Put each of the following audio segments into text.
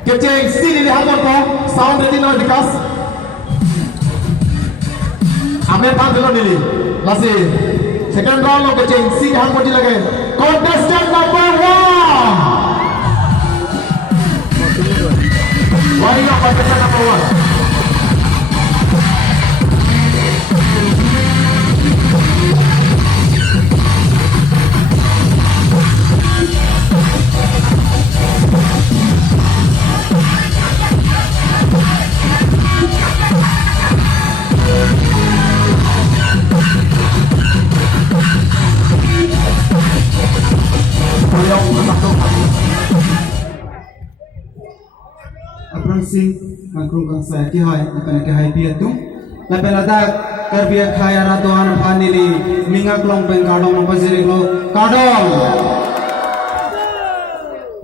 Kecing sini di halaman ko. Sound ready now dikas. Amin tak dulu ni. Masih. Second round lo kecing sini halaman di lagi. Contestant number 1. Why not contestant number 1? Sing angkrung kang saya kihai akan kihai piatung lapen ada karbi khaya ratuan panili mingak long pen kadong long pasiri lo kadong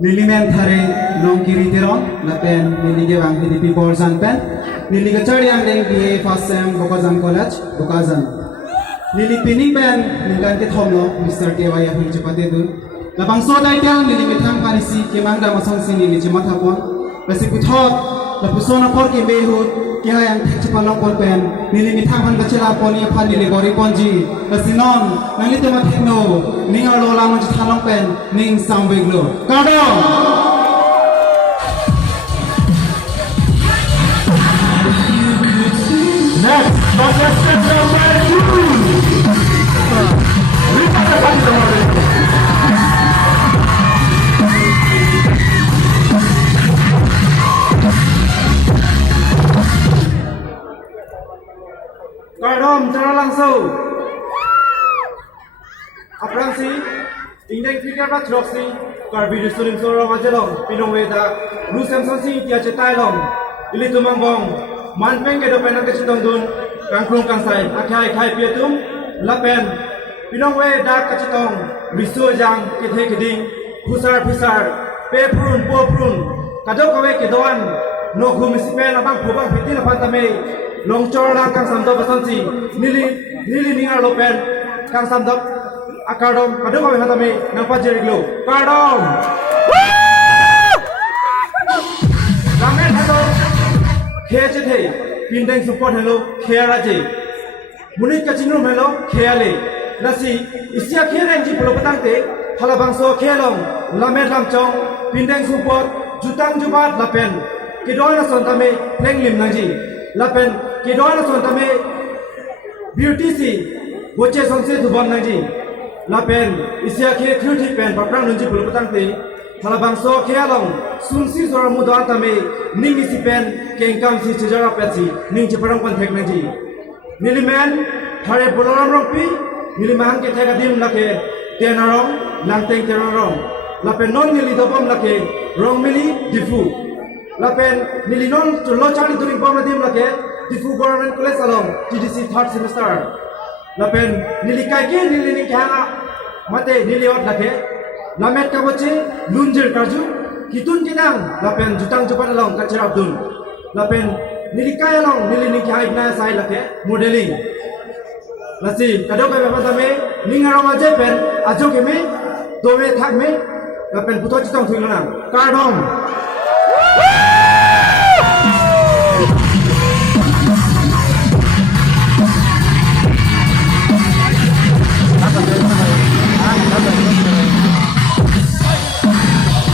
nili men thare long kiri tiron lapen nili ge bang di people san pen nili ge chari ang deng ki first sem bokazam college bokazam nili pining pen ningkan ke thomlo Mr. K.Y. kachepate du labang so dai tang nili mithang parisi kemang da masong sin nili chimathapon basi kuthot la pusona por ki behut ki hayang thakchi palong kon pen nili mithang han gachela poni phan nili gori ponji lasinon nangli te ma thekno ninga lo la ma thalong pen ning sambeglo kado Next, contestant number 2. Rita sekali sama. Kadom Taralangso Aprangsi Indeng Fikar Bat Roxy Karbi risonimso rong ajelong Pinong Weda Rusem Sonsi Tiache Tailong Ili Tumambong Manpeng Kedo Penak Kecitong Dun Kangkrung Kangsai Akai Kai Pietum Lapen Pinong Weda Kecitong Risu Jang Kethe Keding Pusar Pisar Peprun Poprun Kadok Kawe Kedoan No Humisipen Abang Pubang Fitin Apantame long chorlang kang samdo basansi nili ningar lopen kang samdo akadom kadom kami hatame nang pajeri glo kadom ramen hato kheche the pindeng support hello khera je munit kachinu melo khele nasi isya khereng ji polo patangte halabangso khelong lamet lamchong pindeng support jutang jubat lapen kidona sontame plenglim nangji lapen kidona sontame beauty si boche sonse thubam nangji lapen isya khe beauty pen paprang nunji bulpatang te halabangso khelong sunsi zora mudan tame ningi si pen kengkam si chejara peti ning chiparang pan thek nangji nilimen thare boloram rongpi nilimang ke thega dim lake tenarong langteng tenarong lapen non nili dobam lake rong mili difu lapen nilinon lo chali during bomb dim lake difu government college along TDC third semester lapen nilikai ke nilini khana mate niliot lake lamet ka boche lunjir karju kitun kinang lapen jutang jupat along kachir abdul lapen nilikai along nilini khai na sai lake modeling lasi kadok ka baba tame ningaro maje pen ajo ke me dome thak me lapen puto chitong thuilona kardom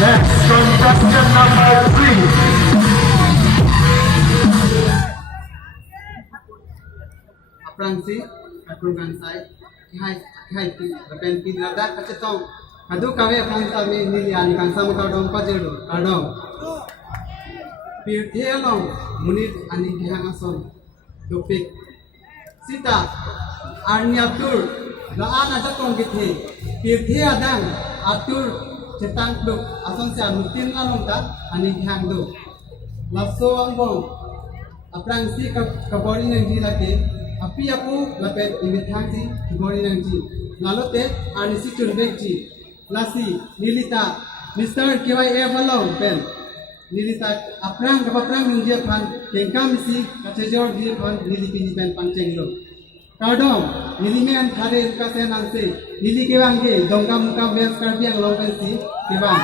Next, contestant number 3. Aprangsi angkrung kangsai kihai lapen pidlada kacetong adu kawe aprangsa me niliani kangsa mutadong pajedo kadong pirthe along munit ani kihang ason dopik sita arni atur la ana jakong githe pirthe adang atur cetang dok ason se anutin along ta ani kihang do laso angbong aprangsi kabori nangji lake api aku lapet imithangsi kabori nangji lalote ani si chunbekji lasi nilita Mr. K.Y. along pen nilita aprang kapaprang nungje pan kengkam si kachejor di pan nilipini pen pancenglo kadom nilimen thare kasen anse nili kewangge dongka muka bes karbi ang long si kewang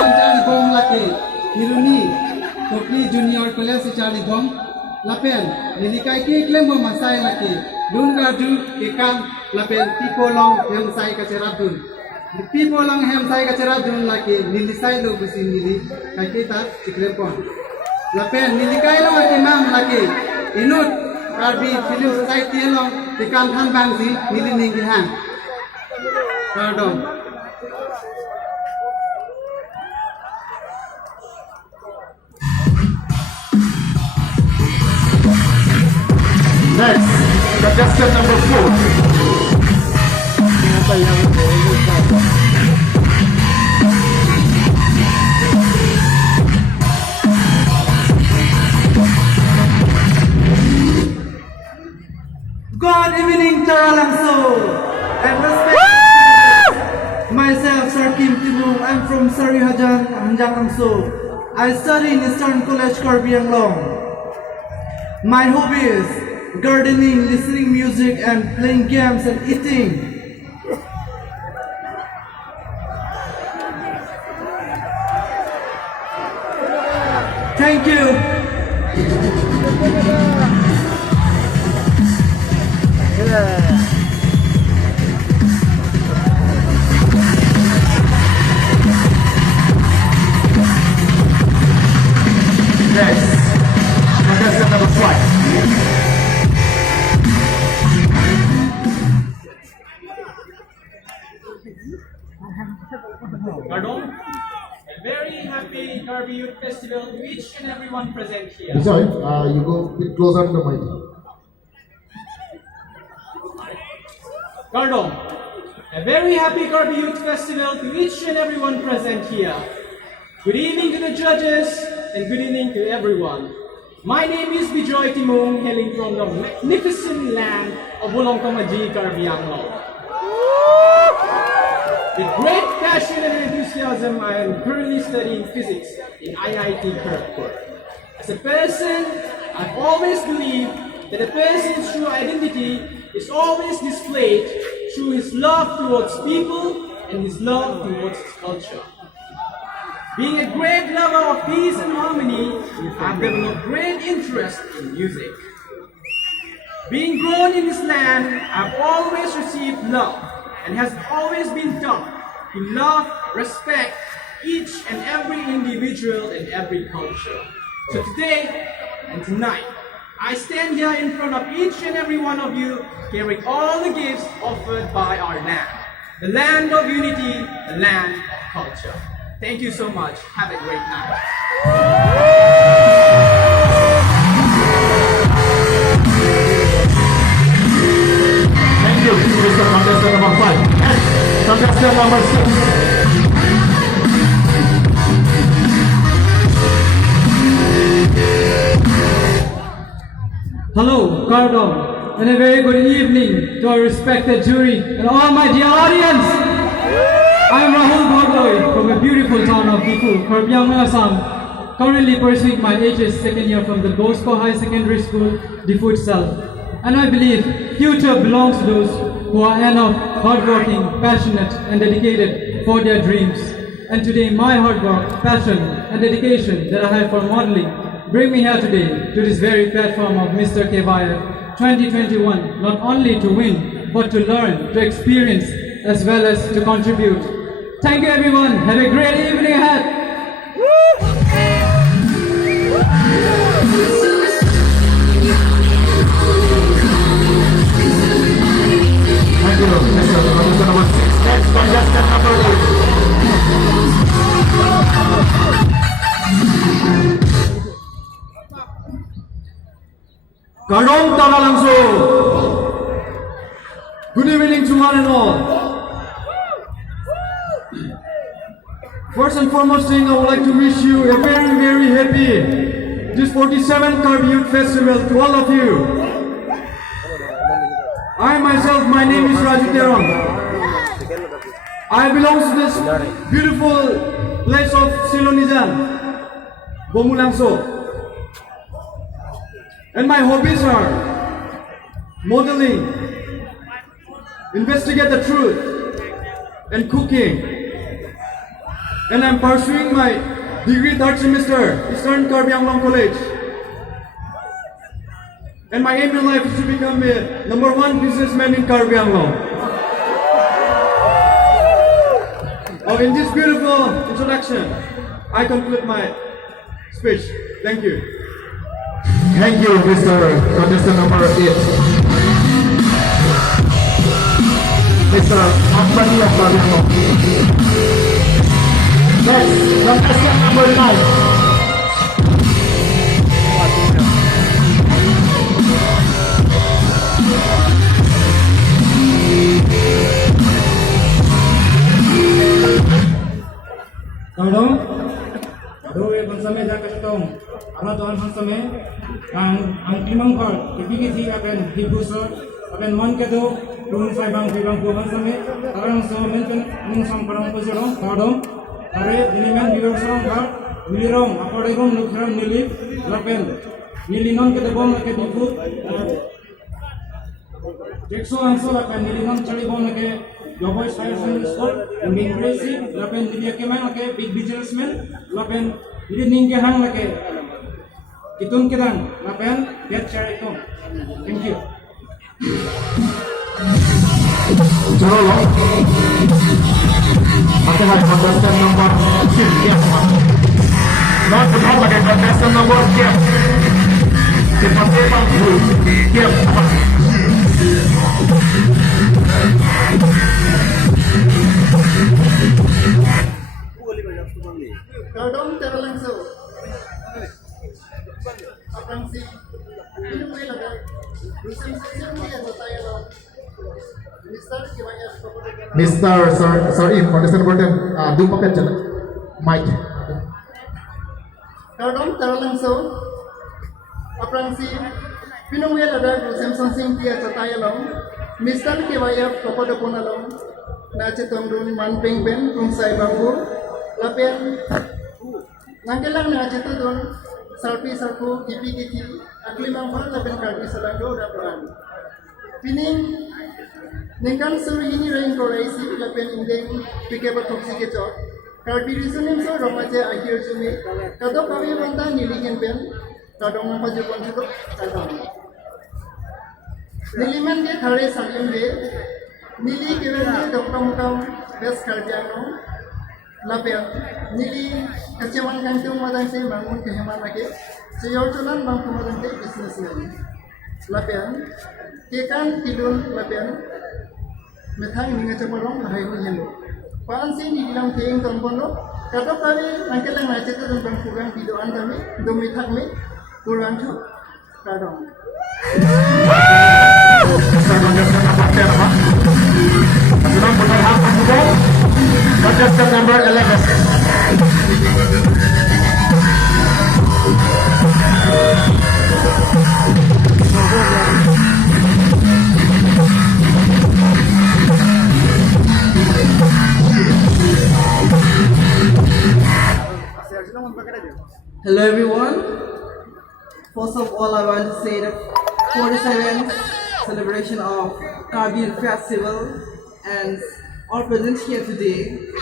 pancang bom lake Junior College si Charlie Dong, lapen nilikai ki klem masai laki dun gardu ikam lapen tipolong hem sai kaceradun. Tipolong hem sai kaceradun laki nilisai lo busi nili kai kita ciklempon. Lapen nilikai lo laki mam laki inut karbi film society long ikam than bangsi nili ningi han. Pardon. Next, contestant number 4. Good evening, Taralangso, and respect myself, Sir Kim Timung. I'm from Sarihajan, Hanjangangso. I study in Eastern College, Karbi. My hobby is gardening, listening music, and playing games and eating. Thank you. Next, contestant number 5. Pardon? A very happy Karbi Youth Festival to each and everyone present here. Sorry, you go a bit closer to the mic. Pardon? A very happy Karbi Youth Festival to each and everyone present here. Good evening to the judges and good evening to everyone. My name is Bijoy Timung, hailing from the magnificent land of Bolongkomaji, Karbi Anglong. With great passion and enthusiasm, I am currently studying physics in IIT Kharagpur. As a person, I've always believed that a person's true identity is always displayed through his love towards people and his love towards his culture. Being a great lover of peace and harmony, I've developed great interest in music. Being grown in this land, I've always received love and has always been taught to love, respect each and every individual and every culture. So today and tonight, I stand here in front of each and every one of you, carrying all the gifts offered by our land. The land of unity, the land of culture. Thank you so much. Have a great night. Thank you, Mr. Contestant number 5. And contestant number 6. Hello, Kardom, and a very good evening to our respected jury and all my dear audience. I am Rahul Bhagoi from a beautiful town of Difu, Karbiang, Assam, currently pursuing my HS second year from the Bosco High Secondary School, Difu itself. And I believe future belongs to those who are enough, hardworking, passionate, and dedicated for their dreams. And today, my hard work, passion, and dedication that I have for modeling bring me here today to this very platform of Mr. Kevaya 2021, not only to win, but to learn, to experience, as well as to contribute. Thank you everyone, have a great evening ahead. Thank you, Mr. Contestant number 6. Next, contestant number 8. Karong Taralangso. Good evening to one and all. First and foremost thing, I would like to wish you a very, very happy this 47th Karbi Youth Festival to all of you. I myself, my name is Raju Terong. I belong to this beautiful place of Silonizan, Bomulangso. And my hobbies are modeling, investigate the truth, and cooking. And I'm pursuing my degree third semester, Eastern Karbi College. And my aim in life is to become a #1 businessman in Karbi Anglong. In this beautiful introduction, I conclude my speech. Thank you. Thank you, Mr. Contestant number 8. Mr. Akbani of Taralangso. Next, contestant number 9. Tolong, aduh bersama dah ketong, arah tuan bersama, ang timang kal, kipikiti akan hibusor, akan man kedo, rumah saya bang bersama, Taralangso mention ning samparang pusirong, tolong, tare diniman biorong kal, milirong, apa derong lukram nili, lapen, nilinon ketebong lake dikut, Jackson answer akan nilinon cari bong lake. Your boys higher secondary school and being crazy, lapen dia keman lake big businessman, lapen dia ninja hang lake kitun kidan, lapen get share itu. Thank you. Chalo lo. Kita ada contestant number 6. Yes. Not the top lagi contestant number 10. Cepat cepat dulu. Siap. Kardom Taralangso. Apang si ini may lagay. Rusang sisir mo yan tayo lo. Mr. Kiwaya Mr. Sorry, contestant number 10. Do paket jalan. Mike. Kardom Taralangso. Apang si pinong may lagay. Rusang sisir mo yan tayo lo. Mr. Kiwaya kepada punalong. Nace tongdun man pengben kung say bangku. Lapen nangkelang na aja tuh sarpi sarpu kipi kiki aklimang bal lapen karbi salado dapat pining ningkan suru ini rain koraisi lapen indeng pike bertoksi kecok karbi risonimso romaja akhir sumi kado kami banta nilihin pen kado mampu jepun cukup kado niliman ke thare salim be nili kewel dokam bes karbi ano lapen nili kecewan kantung madang se bangun keheman lagi seyortulan bangku madang se businessman lapen kekan tilun lapen methang ninga ceporong lahai hu yelo pan se ni bilang teing tompono kado kali nangkelang nace tu dan bangku gang bidoan kami do mithak me kurang tu kadong Contestant number 11. Hello everyone. First of all, I want to say the 47th celebration of Karbi Festival and all present here today.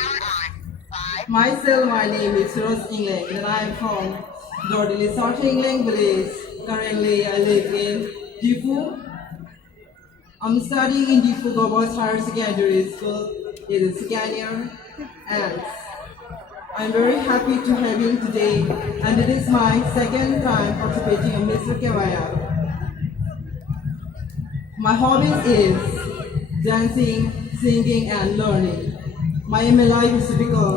Myself, my name is Rose England and I am from Dordili South England village. Currently, I live in Difu. I'm studying in Difu Boys Higher Secondary School. It is second year and I'm very happy to have you today, and it is my second time participating in Mr. Kewaya. My hobbies is dancing, singing, and learning. My aim in life is to become